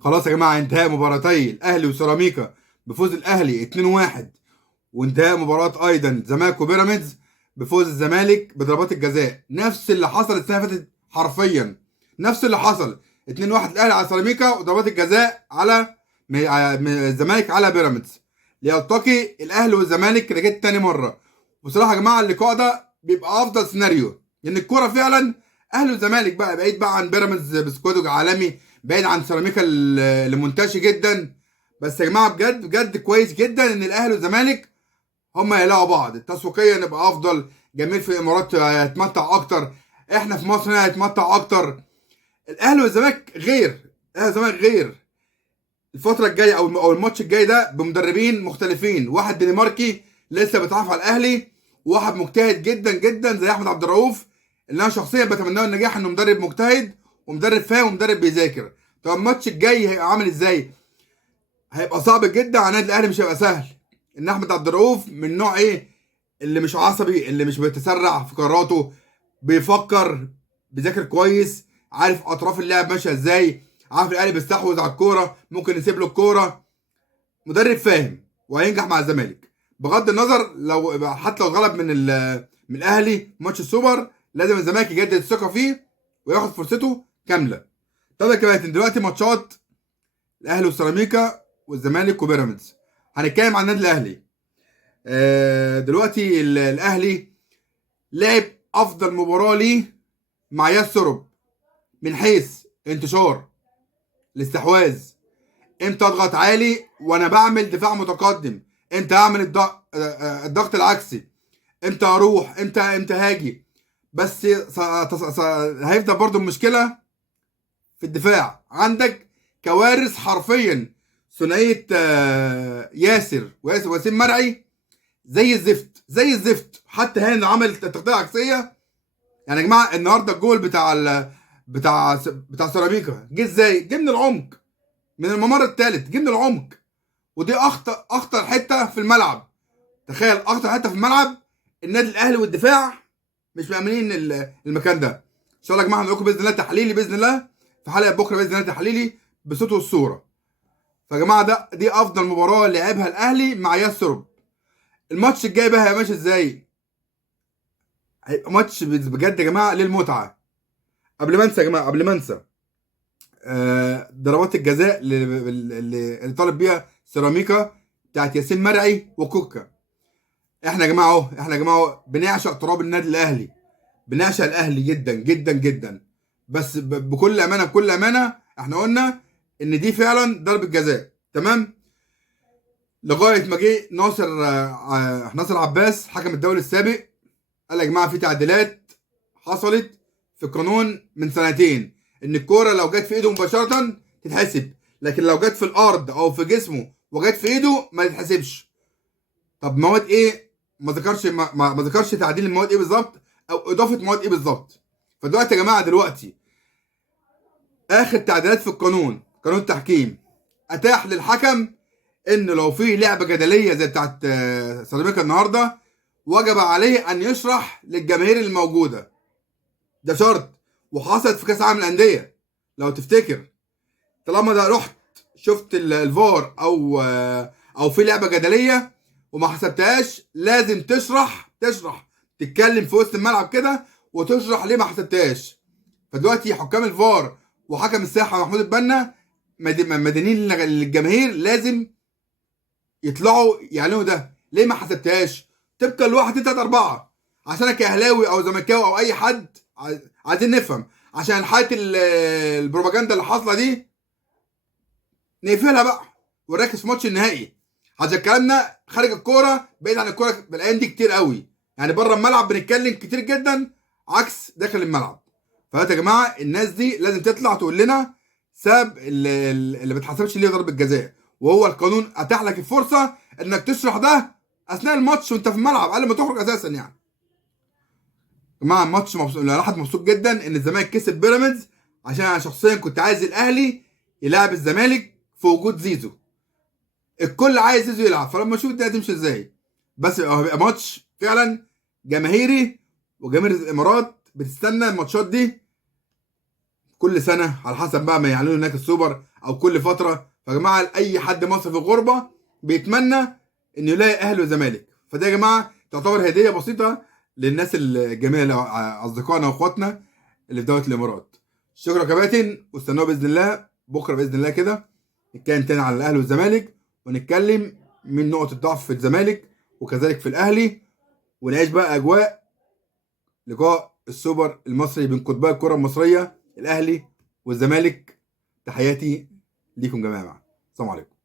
خلاص يا جماعه، انتهاء مباراتي الاهلي وسيراميكا بفوز الاهلي 2-1، وانتهاء مباراه ايضا الزمالك وبيراميدز بفوز الزمالك بضربات الجزاء. نفس اللي حصل السنه اللي فاتت حرفيا، نفس اللي حصل. 2-1 الاهلي على سيراميكا، وضربات الجزاء على الزمالك على بيراميدز، ليلتقي الاهلي والزمالك رجعت تاني مره. بصراحه يا جماعه اللقاء ده بيبقى افضل سيناريو، لان الكوره فعلا اهلي وزمالك بقى، بعيد بقى عن بيراميدز بسكواد عالمي، بعيد عن سيراميكا اللي منتشي جدا. بس يا جماعه بجد بجد كويس جدا ان الاهلي والزمالك هما يلاقوا بعض، تسويقيا نبقى افضل، جميل في الامارات هيتمتع اكتر، احنا في مصر هنا هيتمتع اكتر. الاهلي والزمالك غير، الاهلي والزمالك غير. الفتره الجايه او الماتش الجاي ده بمدربين مختلفين، واحد دنماركي لسه بيتعرف على الاهلي، وواحد مجتهد جدا جدا زي احمد عبد الرؤوف، اللي انا شخصيا بتمنى له النجاح، انه مدرب مجتهد ومدرب فاهم ومدرب بيذاكر. طب الماتش الجاي هيبقى عامل ازاي؟ هيبقى صعب جدا على النادي الاهلي، مش هيبقى سهل. ان احمد عبد الرؤوف من نوع ايه؟ اللي مش عصبي، اللي مش بيتسرع في قراراته، بيفكر، بيذاكر كويس، عارف اطراف اللعب ماشيه ازاي، عارف الاهلي بيستحوذ على الكوره ممكن يسيب له الكوره. مدرب فاهم وهينجح مع الزمالك، بغض النظر لو حتى لو اتغلب من الاهلي ماتش السوبر، لازم الزمالك يجدد الثقه فيه وياخد فرصته كامله. طب يا كابتن، دلوقتي ماتشات الاهلي وسيراميكا والزمالك وبيراميدز. هنتكلم عن النادي الاهلي. دلوقتي الاهلي لعب افضل مباراه ليه مع ياس سورب، من حيث انتشار الاستحواذ، امتى اضغط عالي وانا بعمل دفاع متقدم، امتى اعمل الضغط العكسي، امتى اروح، امتى هاجي. بس هيفضل برضو المشكله في الدفاع. عندك كوارث حرفيا، ثنائيه ياسر وياسين مرعي زي الزفت زي الزفت. حتى هاني عمل تغطيه عكسيه. يعني يا جماعه النهارده الجول بتاع سيراميكا جه ازاي؟ جه من العمق، من الممر الثالث، جه من العمق. ودي اخطر حته في الملعب. تخيل اخطر حته في الملعب، النادي الاهلي والدفاع مش مأمنين المكان ده. ان شاء الله يا جماعه هنقول لكم باذن الله تحليلي، باذن الله في حلقه بكره باذن الله تحليلي بصوت والصوره. فيا جماعه دي افضل مباراه لعبها الاهلي مع ياسر. الماتش الجاي بقى هيبقى ماشي ازاي؟ هيبقى ماتش بجد يا جماعه للمتعه. قبل ما انسى يا جماعه، قبل ما انسى، ضربات الجزاء اللي طالب بيها سيراميكا بتاعت ياسين مرعي وكوكا. احنا يا جماعه اهو، احنا يا جماعه اهو بنعشق تراب النادي الاهلي، بنعشق الاهلي جدا جدا جدا. بس بكل امانه، بكل امانه احنا قلنا ان دي فعلا ضربه جزاء، تمام؟ لغايه ما جه ناصر عباس حكم الدوري السابق، قال يا جماعه في تعديلات حصلت في القانون من سنتين، ان الكوره لو جت في ايده مباشره تتحسب، لكن لو جت في الارض او في جسمه وجت في ايده ما تتحسبش. طب مواد ايه؟ ما ذكرش تعديل المواد ايه بالظبط، او اضافه مواد ايه بالظبط. فدلوقتي يا جماعه، دلوقتي اخر تعديلات في القانون، قانون التحكيم، اتاح للحكم انه لو في لعبه جدليه زي بتاعت سيراميكا النهارده، وجب عليه ان يشرح للجماهير الموجوده. ده شرط، وحصلت في كاس العالم للانديه لو تفتكر. طالما ده رحت شفت الفار او في لعبه جدليه وما حسبتهاش، لازم تشرح، تتكلم في وسط الملعب كده وتشرح ليه ما حسبتهاش. فدلوقتي حكام الفار وحكم الساحه محمود البنا مدنيين للجماهير، لازم يطلعوا يعلنوا ده ليه ما حسبتهاش، طبقا لواحد اتنين تلاته اربعه. عشان انا كاهلاوي او زملكاوي او اي حد عايزين نفهم، عشان حاله البروباجندا اللي حاصله دي نقفلها بقى ونركز في ماتش النهائي. عشان كلامنا خارج الكوره، بعيد عن الكوره بالايام دي كتير قوي. يعني بره الملعب بنتكلم كتير جدا عكس داخل الملعب. فهات يا جماعه، الناس دي لازم تطلع تقول لنا سبب اللي ما اتحسبش ليه ضربه جزاء، وهو القانون اتاح لك الفرصه انك تشرح ده اثناء الماتش وانت في الملعب قبل ما تخرج اساسا. يعني يا جماعه الماتش مبسوط، الواحد مبسوط جدا ان الزمالك كسب بيراميدز، عشان انا شخصيا كنت عايز الاهلي يلعب الزمالك في وجود زيزو. الكل عايز زيزو يلعب، فلما اشوف الدنيا هتمشي ازاي. بس هيبقى ماتش فعلا جماهيري، وجماهير الامارات بتستنى الماتشات دي كل سنه على حسب بقى ما يعلنوا هناك السوبر، او كل فتره. فيا جماعه اي حد مصري في الغربه بيتمنى انه يلاقي اهله وزمالك، فده يا جماعه تعتبر هديه بسيطه للناس الجميله، اصدقائنا واخواتنا اللي في دوله الامارات. شكرا يا كباتن، واستنوا باذن الله بكره باذن الله كده نتكلم تاني على الاهلي والزمالك، ونتكلم من نقط الضعف في الزمالك وكذلك في الاهلي، ونعيش بقى اجواء لقاء السوبر المصري بين قطبي الكره المصريه الاهلي والزمالك. تحياتي ليكم جميعا، السلام عليكم.